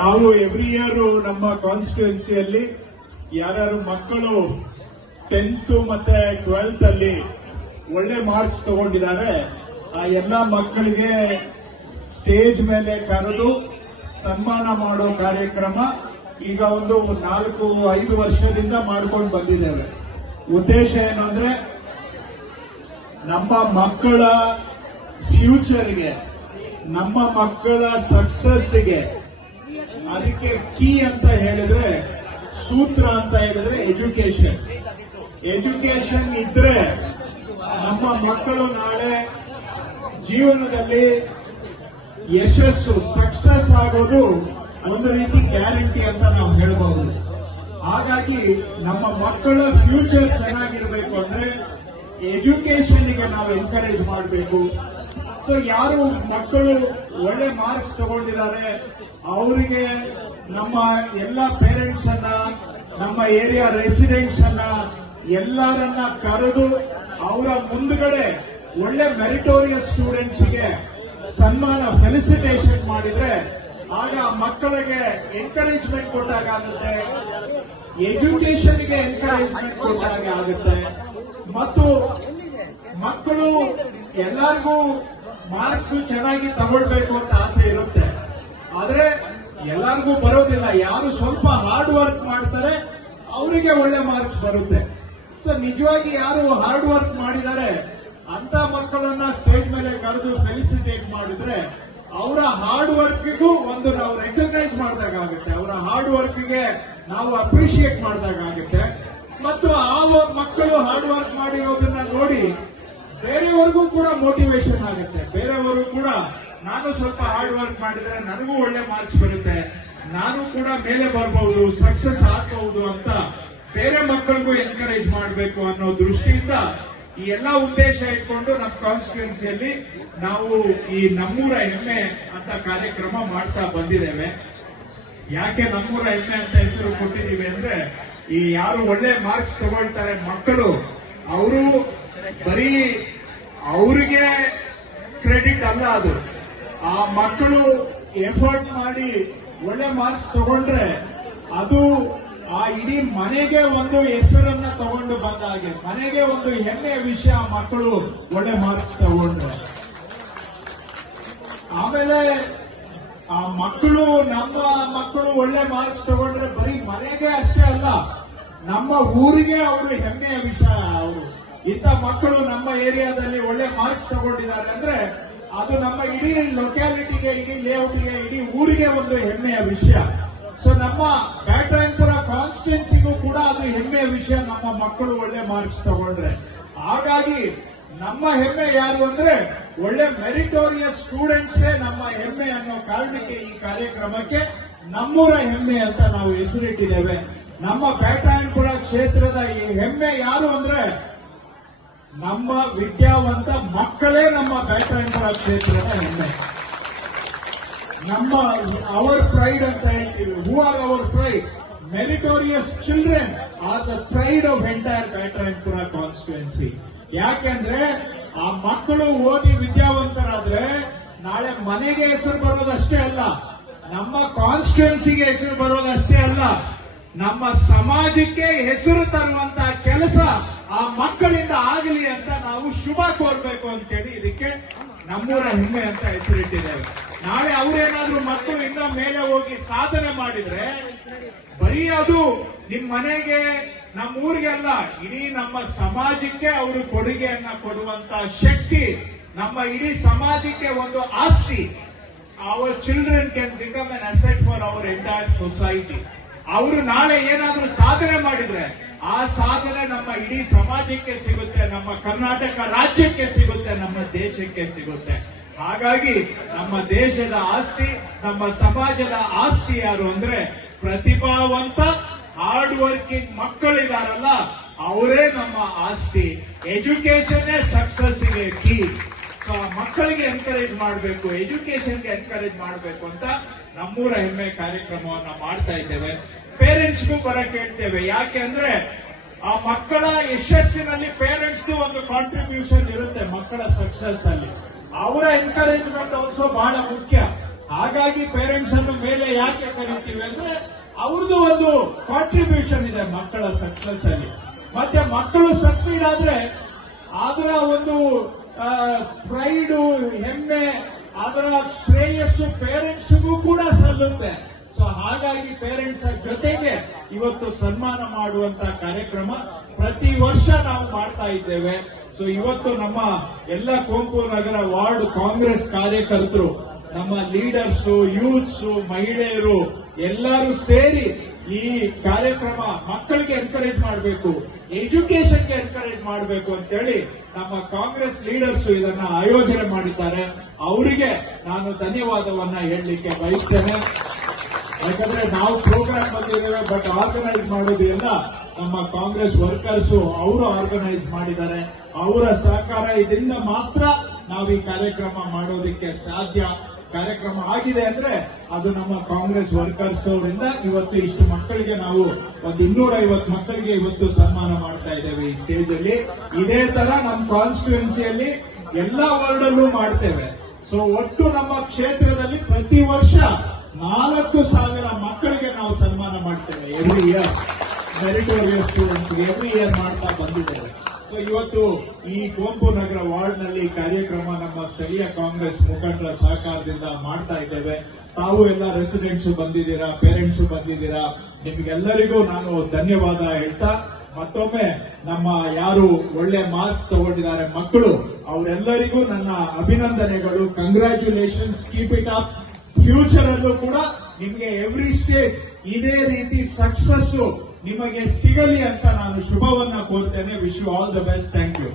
ನಾವು every year ನಮ್ಮ ಕಾನ್ಸ್ಟಿಟ್ಯೂನ್ಸಿಯಲ್ಲಿ ಯಾರ್ಯಾರು ಮಕ್ಕಳು 10th ಮತ್ತೆ 12th ಅಲ್ಲಿ ಒಳ್ಳೆ ಮಾರ್ಕ್ಸ್ ತಗೊಂಡಿದ್ದಾರೆ ಆ ಎಲ್ಲಾ ಮಕ್ಕಳಿಗೆ ಸ್ಟೇಜ್ ಮೇಲೆ ಕರೆದು ಸನ್ಮಾನ ಮಾಡೋ ಕಾರ್ಯಕ್ರಮ ಈಗ ಒಂದು 4-5 ವರ್ಷದಿಂದ ಮಾಡ್ಕೊಂಡು ಬಂದಿದ್ದೇವೆ. ಉದ್ದೇಶ ಏನು ಅಂದ್ರೆ ನಮ್ಮ ಮಕ್ಕಳ ಫ್ಯೂಚರ್ಗೆ, ನಮ್ಮ ಮಕ್ಕಳ ಸಕ್ಸಸ್ಗೆ ಅದಕ್ಕೆ ಕೀ ಅಂತ ಹೇಳಿದ್ರೆ, ಸೂತ್ರ ಅಂತ ಹೇಳಿದ್ರೆ ಎಜುಕೇಶನ್. ಎಜುಕೇಶನ್ ಇದ್ರೆ ನಮ್ಮ ಮಕ್ಕಳು ನಾಳೆ ಜೀವನದಲ್ಲಿ ಯಶಸ್ಸು, ಸಕ್ಸಸ್ ಆಗೋದು ಒಂದು ರೀತಿ ಗ್ಯಾರಂಟಿ ಅಂತ ನಾವು ಹೇಳಬಹುದು. ಹಾಗಾಗಿ ನಮ್ಮ ಮಕ್ಕಳ ಫ್ಯೂಚರ್ ಚೆನ್ನಾಗಿರ್ಬೇಕು ಅಂದ್ರೆ ಎಜುಕೇಶನ್ಗೆ ನಾವು ಎನ್ಕರೇಜ್ ಮಾಡಬೇಕು. ಸೊ ಯಾರು ಮಕ್ಕಳು ಒಳ್ಳೆ ಮಾರ್ಕ್ಸ್ ತಗೊಂಡಿದ್ದಾರೆ ಅವರಿಗೆ ನಮ್ಮ ಎಲ್ಲ ಪೇರೆಂಟ್ಸ್ ಅನ್ನ, ನಮ್ಮ ಏರಿಯಾ ರೆಸಿಡೆಂಟ್ಸ್ ಅನ್ನ ಎಲ್ಲರನ್ನ ಕರೆದು ಅವರ ಮುಂದುಗಡೆ ಒಳ್ಳೆ ಮೆರಿಟೋರಿಯಸ್ ಸ್ಟೂಡೆಂಟ್ಸ್ಗೆ ಸನ್ಮಾನ, ಫೆಲಿಸಿಟೇಷನ್ ಮಾಡಿದ್ರೆ ಆಗ ಮಕ್ಕಳಿಗೆ ಎನ್ಕರೇಜ್ಮೆಂಟ್ ಕೊಟ್ಟಾಗ ಆಗುತ್ತೆ, ಎಜುಕೇಶನ್ಗೆ ಎನ್ಕರೇಜ್ಮೆಂಟ್ ಕೊಟ್ಟಾಗ ಆಗುತ್ತೆ. ಮತ್ತು ಮಕ್ಕಳು ಎಲ್ಲರಿಗೂ ಮಾರ್ಕ್ಸ್ ಚೆನ್ನಾಗಿ ತಗೊಳ್ಬೇಕು ಅಂತ ಆಸೆ ಇರುತ್ತೆ, ಆದ್ರೆ ಎಲ್ಲರಿಗೂ ಬರೋದಿಲ್ಲ. ಯಾರು ಸ್ವಲ್ಪ ಹಾರ್ಡ್ ವರ್ಕ್ ಮಾಡ್ತಾರೆ ಅವರಿಗೆ ಒಳ್ಳೆ ಮಾರ್ಕ್ಸ್ ಬರುತ್ತೆ. ಸೊ ನಿಜವಾಗಿ ಯಾರು ಹಾರ್ಡ್ ವರ್ಕ್ ಮಾಡಿದ್ದಾರೆ ಅಂತ ಮಕ್ಕಳನ್ನ ಸ್ಟೇಜ್ ಮೇಲೆ ಕರೆದು ಫೆಲಿಸಿಟೇಟ್ ಮಾಡಿದ್ರೆ ಅವರ ಹಾರ್ಡ್ ವರ್ಕ್ಗೂ ಒಂದು ನಾವು ರೆಕಗ್ನೈಸ್ ಮಾಡಿದಾಗುತ್ತೆ, ಅವರ ಹಾರ್ಡ್ ವರ್ಕ್ಗೆ ನಾವು ಅಪ್ರಿಶಿಯೇಟ್ ಮಾಡಿದಾಗುತ್ತೆ. ಮತ್ತು ಆ ಮಕ್ಕಳು ಹಾರ್ಡ್ ವರ್ಕ್ ಮಾಡಿರೋದನ್ನ ನೋಡಿ ಬೇರೆಯವ್ರಿಗೂ ಕೂಡ ಮೋಟಿವೇಶನ್ ಆಗುತ್ತೆ. ಬೇರೆಯವರು ಕೂಡ ನಾನು ಸ್ವಲ್ಪ ಹಾರ್ಡ್ ವರ್ಕ್ ಮಾಡಿದ್ರೆ ನನಗೂ ಒಳ್ಳೆ ಮಾರ್ಕ್ಸ್ ಬರುತ್ತೆ, ನಾನು ಕೂಡ ಮೇಲೆ ಬರಬಹುದು, ಸಕ್ಸಸ್ ಆಗಬಹುದು ಅಂತ ಬೇರೆ ಮಕ್ಕಳಿಗೂ ಎನ್ಕರೇಜ್ ಮಾಡಬೇಕು ಅನ್ನೋ ದೃಷ್ಟಿಯಿಂದ ಈ ಎಲ್ಲಾ ಉದ್ದೇಶ ಇಟ್ಕೊಂಡು ನಮ್ಮ ಕಾನ್ಸ್ಟಿಟ್ಯೂನ್ಸಿಯಲ್ಲಿ ನಾವು ಈ ನಮ್ಮೂರ ಹೆಮ್ಮೆ ಅಂತ ಕಾರ್ಯಕ್ರಮ ಮಾಡ್ತಾ ಬಂದಿದ್ದೇವೆ. ಯಾಕೆ ನಮ್ಮೂರ ಹೆಮ್ಮೆ ಅಂತ ಹೆಸರು ಕೊಟ್ಟಿದ್ದೀವಿ ಅಂದ್ರೆ, ಈ ಯಾರು ಒಳ್ಳೆ ಮಾರ್ಕ್ಸ್ ತಗೊಳ್ತಾರೆ ಮಕ್ಕಳು, ಅವರು ಬರೀ ಅವ್ರಿಗೆ ಕ್ರೆಡಿಟ್ ಅಲ್ಲ, ಅದು ಆ ಮಕ್ಕಳು ಎಫರ್ಟ್ ಮಾಡಿ ಒಳ್ಳೆ ಮಾರ್ಕ್ಸ್ ತಗೊಂಡ್ರೆ ಅದು ಆ ಇಡೀ ಮನೆಗೆ ಒಂದು ಹೆಸರನ್ನ ತಗೊಂಡು ಬಂದ ಹಾಗೆ, ಮನೆಗೆ ಒಂದು ಹೆಮ್ಮೆಯ ವಿಷಯ ಮಕ್ಕಳು ಒಳ್ಳೆ ಮಾರ್ಕ್ಸ್ ತಗೊಂಡ್ರೆ. ಆಮೇಲೆ ಆ ಮಕ್ಕಳು, ನಮ್ಮ ಮಕ್ಕಳು ಒಳ್ಳೆ ಮಾರ್ಕ್ಸ್ ತಗೊಂಡ್ರೆ ಬರೀ ಮನೆಗೆ ಅಷ್ಟೇ ಅಲ್ಲ, ನಮ್ಮ ಊರಿಗೆ ಅವರು ಹೆಮ್ಮೆಯ ವಿಷಯ. ಅವರು ಇಂಥ ಮಕ್ಕಳು ನಮ್ಮ ಏರಿಯಾದಲ್ಲಿ ಒಳ್ಳೆ ಮಾರ್ಕ್ಸ್ ತಗೊಂಡಿದ್ದಾರೆ ಅಂದ್ರೆ ಅದು ನಮ್ಮ ಇಡೀ ಲೊಕ್ಯಾಲಿಟಿಗೆ, ಇಡೀ ಲೇಔಟ್ಗೆ, ಇಡೀ ಊರಿಗೆ ಒಂದು ಹೆಮ್ಮೆಯ ವಿಷಯ. ಸೊ ನಮ್ಮ ಬ್ಯಾಟರಾಯನಪುರ ಕಾನ್ಸ್ಟಿಟ್ಯೂನ್ಸಿಗೂ ಕೂಡ ಅದು ಹೆಮ್ಮೆಯ ವಿಷಯ, ನಮ್ಮ ಮಕ್ಕಳು ಒಳ್ಳೆ ಮಾರ್ಕ್ಸ್ ತಗೊಂಡ್ರೆ. ಹಾಗಾಗಿ ನಮ್ಮ ಹೆಮ್ಮೆ ಯಾರು ಅಂದ್ರೆ ಒಳ್ಳೆ ಮೆರಿಟೋರಿಯಸ್ ಸ್ಟೂಡೆಂಟ್ಸೇ ನಮ್ಮ ಹೆಮ್ಮೆ ಅನ್ನೋ ಕಾರಣಕ್ಕೆ ಈ ಕಾರ್ಯಕ್ರಮಕ್ಕೆ ನಮ್ಮೂರ ಹೆಮ್ಮೆ ಅಂತ ನಾವು ಹೆಸರಿಟ್ಟಿದ್ದೇವೆ. ನಮ್ಮ ಬ್ಯಾಟರಾಯನಪುರ ಕ್ಷೇತ್ರದ ಈ ಹೆಮ್ಮೆ ಯಾರು ಅಂದ್ರೆ ನಮ್ಮ ವಿದ್ಯಾವಂತ ಮಕ್ಕಳೇ ನಮ್ಮ ಬ್ಯಾಟರಾಯನಪುರ ಕ್ಷೇತ್ರದ ಹೆಮ್ಮೆ. ನಮ್ಮ ಅವರ್ ಪ್ರೈಡ್ ಅಂತ ಹೇಳ್ತೀವಿ. Who are our pride? Meritorious children are the pride of entire Byatarayanapura constituency. ಯಾಕೆಂದ್ರೆ ಆ ಮಕ್ಕಳು ಓದಿ ವಿದ್ಯಾವಂತರಾದ್ರೆ ನಾಳೆ ಮನೆಗೆ ಹೆಸರು ಬರೋದಷ್ಟೇ ಅಲ್ಲ, ನಮ್ಮ ಕಾನ್ಸ್ಟಿಟ್ಯೂನ್ಸಿಗೆ ಹೆಸರು ಬರೋದಷ್ಟೇ ಅಲ್ಲ, ನಮ್ಮ ಸಮಾಜಕ್ಕೆ ಹೆಸರು ತರುವಂತ ಕೆಲಸ ಆ ಮಕ್ಕಳಿಂದ ಆಗಲಿ ಅಂತ ನಾವು ಶುಭ ಕೋರ್ಬೇಕು ಅಂತೇಳಿ ಇದಕ್ಕೆ ನಮ್ಮೂರ ಹೆಮ್ಮೆ ಅಂತ ಹೆಸರಿಟ್ಟಿದ್ದೇವೆ. ನಾಳೆ ಅವರೇನಾದ್ರೂ ಮಕ್ಕಳು ಇನ್ನ ಮೇಲೆ ಹೋಗಿ ಸಾಧನೆ ಮಾಡಿದ್ರೆ ಬರೀ ಅದು ನಿಮ್ ಮನೆಗೆ, ನಮ್ಮ ಊರಿಗೆ ಅಲ್ಲ, ಇಡೀ ನಮ್ಮ ಸಮಾಜಕ್ಕೆ ಅವರು ಕೊಡುಗೆಯನ್ನ ಕೊಡುವಂತ ಶಕ್ತಿ, ನಮ್ಮ ಇಡೀ ಸಮಾಜಕ್ಕೆ ಒಂದು ಆಸ್ತಿ. Our children can become an asset for our entire society. ಅವರು ನಾಳೆ ಏನಾದ್ರೂ ಸಾಧನೆ ಮಾಡಿದ್ರೆ ಆ ಸಾಧನೆ ನಮ್ಮ ಇಡೀ ಸಮಾಜಕ್ಕೆ ಸಿಗುತ್ತೆ, ನಮ್ಮ ಕರ್ನಾಟಕ ರಾಜ್ಯಕ್ಕೆ ಸಿಗುತ್ತೆ, ನಮ್ಮ ದೇಶಕ್ಕೆ ಸಿಗುತ್ತೆ. ಹಾಗಾಗಿ ನಮ್ಮ ದೇಶದ ಆಸ್ತಿ, ನಮ್ಮ ಸಮಾಜದ ಆಸ್ತಿ ಯಾರು ಅಂದ್ರೆ ಪ್ರತಿಭಾವಂತ ಹಾರ್ಡ್ ವರ್ಕಿಂಗ್ ಮಕ್ಕಳಿದಾರಲ್ಲ ಅವರೇ ನಮ್ಮ ಆಸ್ತಿ. ಎಜುಕೇಶನ್ ಸಕ್ಸಸ್ಗೆ ಕೀ. ಸೊ ಮಕ್ಕಳಿಗೆ ಎನ್ಕರೇಜ್ ಮಾಡಬೇಕು, ಎಜುಕೇಶನ್ಗೆ ಎನ್ಕರೇಜ್ ಮಾಡಬೇಕು ಅಂತ ನಮ್ಮೂರ ಹೆಮ್ಮೆ ಕಾರ್ಯಕ್ರಮವನ್ನ ಮಾಡ್ತಾ ಇದ್ದೇವೆ. ಪೇರೆಂಟ್ಸ್ಗೂ ಬರಕ್ಕೆ ಹೇಳ್ತೇವೆ. ಯಾಕೆ ಅಂದ್ರೆ ಆ ಮಕ್ಕಳ ಯಶಸ್ಸಿನಲ್ಲಿ ಪೇರೆಂಟ್ಸ್ ಒಂದು ಕಾಂಟ್ರಿಬ್ಯೂಷನ್ ಇರುತ್ತೆ. ಮಕ್ಕಳ ಸಕ್ಸಸ್ ಅಲ್ಲಿ ಅವರ ಎನ್ಕರೇಜ್ಮೆಂಟ್ ಆಲ್ಸೋ ಬಹಳ ಮುಖ್ಯ. ಹಾಗಾಗಿ ಪೇರೆಂಟ್ಸ್ ಅನ್ನು ಮೇಲೆ ಯಾಕೆ ಕರೀತಾರೆ ಅಂದ್ರೆ ಅವ್ರದ್ದು ಒಂದು ಕಾಂಟ್ರಿಬ್ಯೂಷನ್ ಇದೆ ಮಕ್ಕಳ ಸಕ್ಸಸ್ ಅಲ್ಲಿ. ಮತ್ತೆ ಮಕ್ಕಳು ಸಕ್ಸೀಡ್ ಆದ್ರೆ ಅದರ ಒಂದು ಪ್ರೈಡು, ಹೆಮ್ಮೆ, ಅದರ ಶ್ರೇಯಸ್ಸು ಪೇರೆಂಟ್ಸ್ಗೂ ಕೂಡ ಸಲ್ಲುತ್ತೆ. ಸೊ ಹಾಗಾಗಿ ಪೇರೆಂಟ್ಸ್ ಜೊತೆಗೆ ಇವತ್ತು ಸನ್ಮಾನ ಮಾಡುವಂತ ಕಾರ್ಯಕ್ರಮ ಪ್ರತಿ ವರ್ಷ ನಾವು ಮಾಡ್ತಾ ಇದ್ದೇವೆ. ಸೊ ಇವತ್ತು ನಮ್ಮ ಎಲ್ಲ ಕುವೆಂಪು ನಗರ ವಾರ್ಡ್ ಕಾಂಗ್ರೆಸ್ ಕಾರ್ಯಕರ್ತರು, ನಮ್ಮ ಲೀಡರ್ಸ್, ಯೂತ್ಸ್, ಮಹಿಳೆಯರು ಎಲ್ಲರೂ ಸೇರಿ ಈ ಕಾರ್ಯಕ್ರಮ ಮಕ್ಕಳಿಗೆ ಎನ್ಕರೇಜ್ ಮಾಡಬೇಕು, ಎಜುಕೇಶನ್ಗೆ ಎನ್ಕರೇಜ್ ಮಾಡಬೇಕು ಅಂತೇಳಿ ನಮ್ಮ ಕಾಂಗ್ರೆಸ್ ಲೀಡರ್ಸ್ ಇದನ್ನ ಆಯೋಜನೆ ಮಾಡಿದ್ದಾರೆ. ಅವರಿಗೆ ನಾನು ಧನ್ಯವಾದವನ್ನ ಹೇಳಲಿಕ್ಕೆ ಬಯಸ್ತೇನೆ. ಯಾಕಂದ್ರೆ ನಾವು ಪ್ರೋಗ್ರಾಮ್ ಬಂದಿದ್ದೇವೆ, ಬಟ್ ಆರ್ಗನೈಸ್ ಮಾಡೋದು ಎಲ್ಲ ನಮ್ಮ ಕಾಂಗ್ರೆಸ್ ವರ್ಕರ್ಸ್ ಅವರು ಆರ್ಗನೈಸ್ ಮಾಡಿದ್ದಾರೆ. ಅವರ ಸಹಕಾರ ಇದರಿಂದ ಮಾತ್ರ ನಾವು ಈ ಕಾರ್ಯಕ್ರಮ ಮಾಡೋದಕ್ಕೆ ಸಾಧ್ಯ. ಕಾರ್ಯಕ್ರಮ ಆಗಿದೆ ಅಂದ್ರೆ ಅದು ನಮ್ಮ ಕಾಂಗ್ರೆಸ್ ವರ್ಕರ್ಸ್ ಅವರಿಂದ. ಇವತ್ತು ಇಷ್ಟು ಮಕ್ಕಳಿಗೆ ನಾವು ಒಂದು 250 ಮಕ್ಕಳಿಗೆ ಇವತ್ತು ಸನ್ಮಾನ ಮಾಡ್ತಾ ಇದ್ದೇವೆ ಈ ಸ್ಟೇಜ್ ಅಲ್ಲಿ. ಇದೇ ತರ ನಮ್ಮ ಕಾನ್ಸ್ಟಿಟ್ಯೂನ್ಸಿಯಲ್ಲಿ ಎಲ್ಲಾ ವಾರ್ಡ್ ಅಲ್ಲೂ ಮಾಡ್ತೇವೆ. ಸೊ ಒಟ್ಟು ನಮ್ಮ ಕ್ಷೇತ್ರದಲ್ಲಿ ಪ್ರತಿ ವರ್ಷ 4,000 ಮಕ್ಕಳಿಗೆ ನಾವು ಸನ್ಮಾನ ಮಾಡ್ತೇವೆ. Every year meritorious students every year ಮಾಡ್ತಾ ಬಂದಿದ್ದೇವೆ. ಸೊ ಇವತ್ತು ಈ ಕುವೆಂಪು ನಗರ ವಾರ್ಡ್ ನಲ್ಲಿ ಕಾರ್ಯಕ್ರಮ ನಮ್ಮ ಸ್ಥಳೀಯ ಕಾಂಗ್ರೆಸ್ ಮುಖಂಡರ ಸಹಕಾರದಿಂದ ಮಾಡ್ತಾ ಇದ್ದೇವೆ. ತಾವು ಎಲ್ಲ ರೆಸಿಡೆಂಟ್ಸ್ ಬಂದಿದ್ದೀರಾ, ಪೇರೆಂಟ್ಸ್ ಬಂದಿದ್ದೀರಾ, ನಿಮ್ಗೆಲ್ಲರಿಗೂ ನಾನು ಧನ್ಯವಾದ ಹೇಳ್ತಾ ಮತ್ತೊಮ್ಮೆ ನಮ್ಮ ಯಾರು ಒಳ್ಳೆ ಮಾರ್ಕ್ಸ್ ತಗೊಂಡಿದ್ದಾರೆ ಮಕ್ಕಳು ಅವರೆಲ್ಲರಿಗೂ ನನ್ನ ಅಭಿನಂದನೆಗಳು. Congratulations, keep it up. Future ಅಲ್ಲೂ ಕೂಡ ನಿಮಗೆ ಎವ್ರಿ ಸ್ಟೇಜ್ ಇದೇ ರೀತಿ ಸಕ್ಸಸ್ ನಿಮಗೆ ಸಿಗಲಿ ಅಂತ ನಾನು ಶುಭವನ್ನ ಕೋರ್ತೇನೆ. Wish you all the best. Thank you.